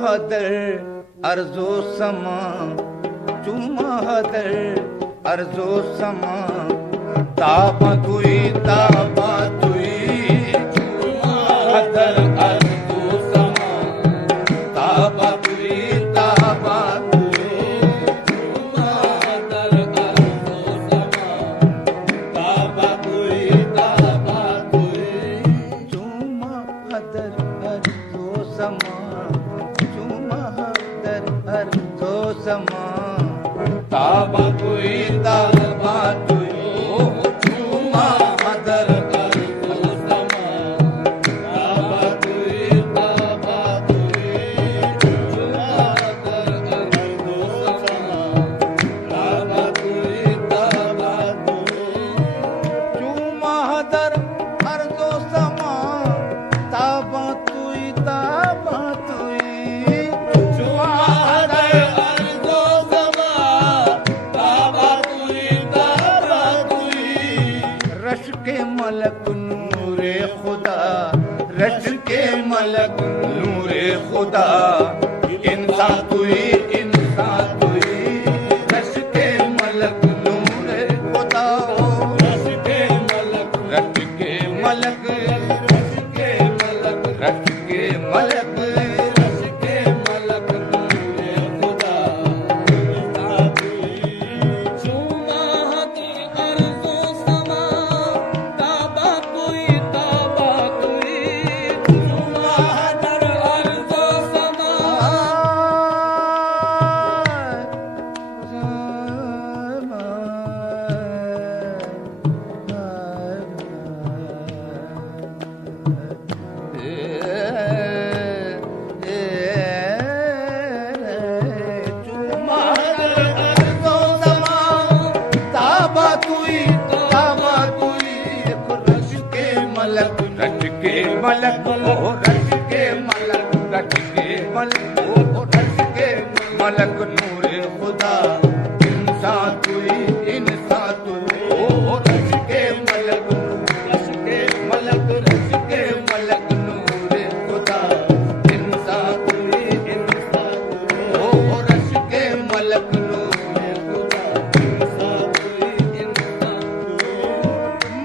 हदर अर्जो समा, चुमा हदर अर्जो समा, ताबा तुई चुमा हदर अर्जो समा, ताबा तुई चुमा हदर अर्जो समा, ताबा तुई चुमा हदर अर्जो समा, चुमा हदर अर्जो समा, ताबा तुई चुमा हदर अर्जो समा, ताबा तुई चुमा हदर अर्जो समा, ताबा तुई चुमा हदर अर्जो समा, ताबा तुई चुमा हदर अर्जो समा, ताबा तुई रश के मलक नूरे खुदा, रश के मलक नूरे खुदा, इंसान तुई रश के मलक नूरे खुदा, रश के मलक रश के मलक रश के मलक रश के मलक रश के मलक नूरे खुदा, इंसान तुई चुमा हदर अर्जो समा, ताबा तुई चुमा हदर अर्जो समा, चुमा हदर अर्जो समा, ताबा तुई रश के मलक रश के मलक ओ रश के मलक रश के मलक ओ रश के मलक नूरे खुदा, इंसान तुई ओ रश के मलक रश के मलक रश के मलक नूरे खुदा, इंसान तुई ओ रश के मलक नूरे खुदा, इंसान तुई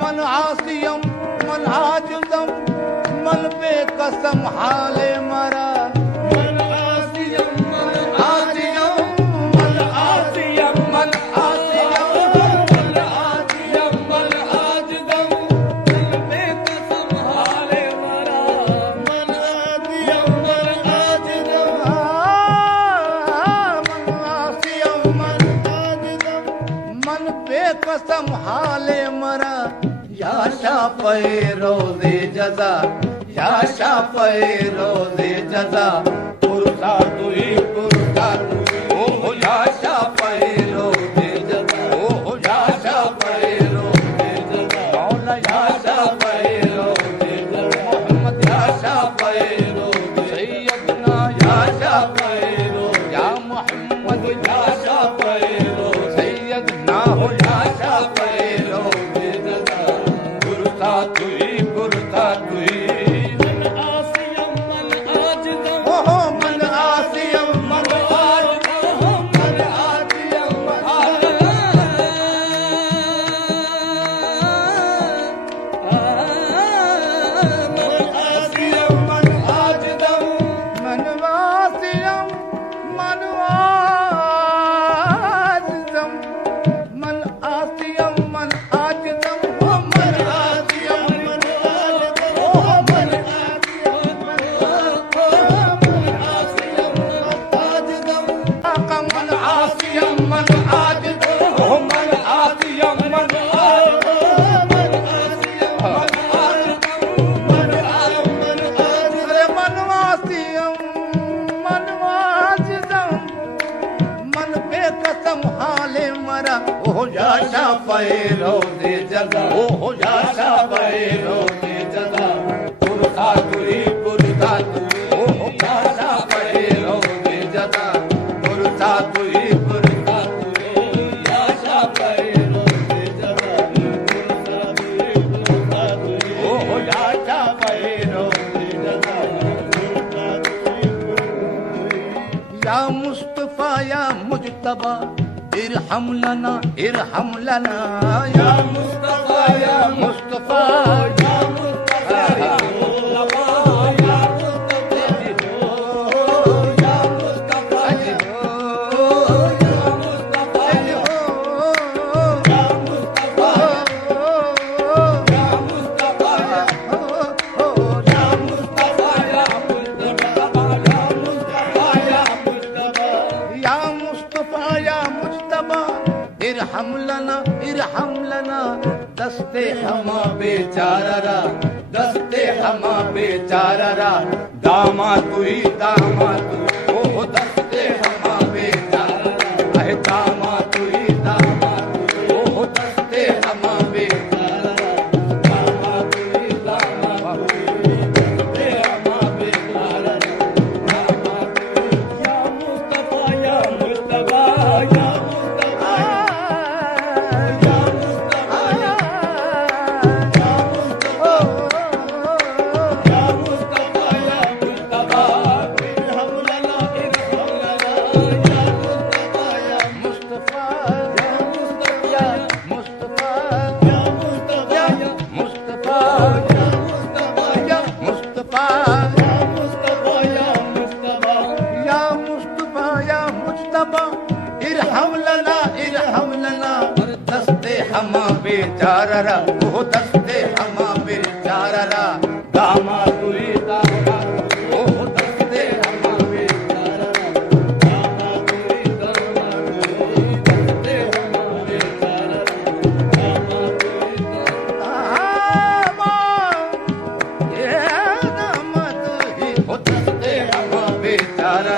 मन आसियम मन आजुदम मन बेकसम हाले मरा, मन आसियम मन आजियम मन आसियम मन आसियम मन आजियम मन आजुदम मन बेकसम हाले मरा, मन आसियम मन आजुदम मन आसियम मन आजुदम मन बेकसम हाले मरा, या शाफ़े रोज़े जज़ा, या शाफ़े रोज़े जज़ा, पुरसा तुई ओ या शाफ़े रोज़े जज़ा, ओ या शाफ़े रोज़े जज़ा, मौला या शाफ़े रोज़े जज़ा, मोहम्मद या शाफ़े रोज़े सैयदना या शाफ़े रोज़े, या मोहम्मद या शाफ़े रोज़े सैयदना हो या शाफ़े रोज़े जज़ा, पुरसा तुई मन आसियम मन आजिदम ओहो मन आसियम मन आजिदम मन आसियम मन आसियम मन आजिदम मन आसियम मन आजिदम मन आसियम मन आजिदम ओ मन आसियम मन आजिदम ओ मन आसियम मन आसियम मन आजिदम आका मन आसियम मन आजिदम ओ मन आसियम मन आजिदम मन आसियम मन आजिदम मन आसियम मन आजिदम मन बेकसम हाले मरा, ओ या शाफ़े रोज़े जज़ा, ओ या शाफ़े रोज़े जज़ा, पुरसा तुई ओ या शाफ़े रोज़े जज़ा, पुरसा तुई या शाफ़े रोज़े जज़ा, पुरसा तुई ओ या शाफ़े रोज़े जज़ा, पुरसा तुई मुस्तफा इरहम लना या मुस्तफा या मुस्तफा या मुस्तफा या मुस्तफा या मुस्तफा या मुस्तफा या मुस्तफा या मुस्तफा या मुस्तफा या मुस्तफा या मुस्तफा इरहम लना दस्ते हमा बेचारा दामा तुई ओ दस्ते हमा बेचारा है दामा तुई ओ दस्ते हमा बेचारा दामा तुई दस्ते हमा बेचारा दामा तुई या मुस्तफा या मुस्तफा या मुस्तफा या मुस्तफा या मुस्तफा या मुस्तफा या मुस्तफा इरहम लना या मुस्तफा या मुस्तफा या मुस्तफा या मुस्तफा या मुस्तफा या मुस्तफा या मुस्तफा या मुस्तफा या मुस्तफा या मुस्तफा इरहम लना दस्ते हमा बेचारा वो दस्ते हमा बेचारा दामा तुई ओ दस्ते हमा बेचारा दामा तुई दस्ते हमा बेचारा दामा तुई दामा ये दामा तुई ओ दस्ते हमा बेचारा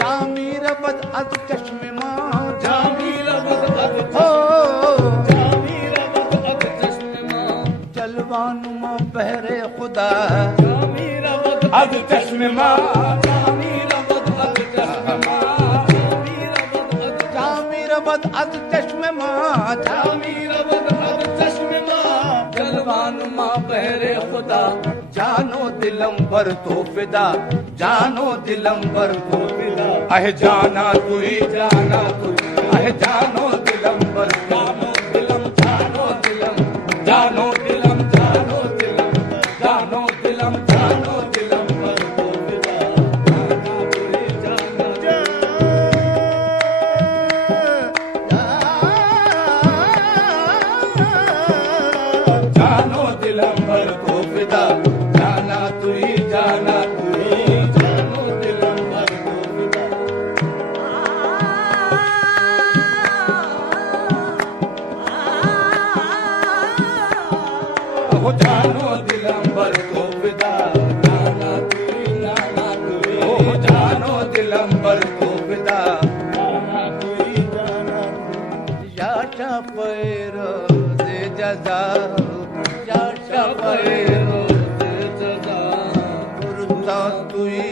जामीर बद अद चश्मे मां जामीर बद अद चश्मे मां जलवानुमा बहरे खुदा जामीर बद अद चश्मे मां जामीर बद अद चश्मे मां जामीर बद अद चश्मे मां जामीर बद अद चश्मे मां जलवानुमा बहरे खुदा जानो दिलम पर तो फिदा जानो दिलम पर तो फिदा अह जाना तुई अह जानो दिलम पर जानो दिलम जानो दिलम जानो दिलम जानो दिलम जानो दिलम जानो दिलम पर तो फिदा जाना तुई जानो दिलम पर तो फिदा जाना तुई जानो दिलम पर तो फिदा हो जानो दिलम पर तो फिदा जाना तुई हो जानो दिलम पर तो फिदा जाना तुई याशा पैरो से जजा याशा पैरो से जजा तुई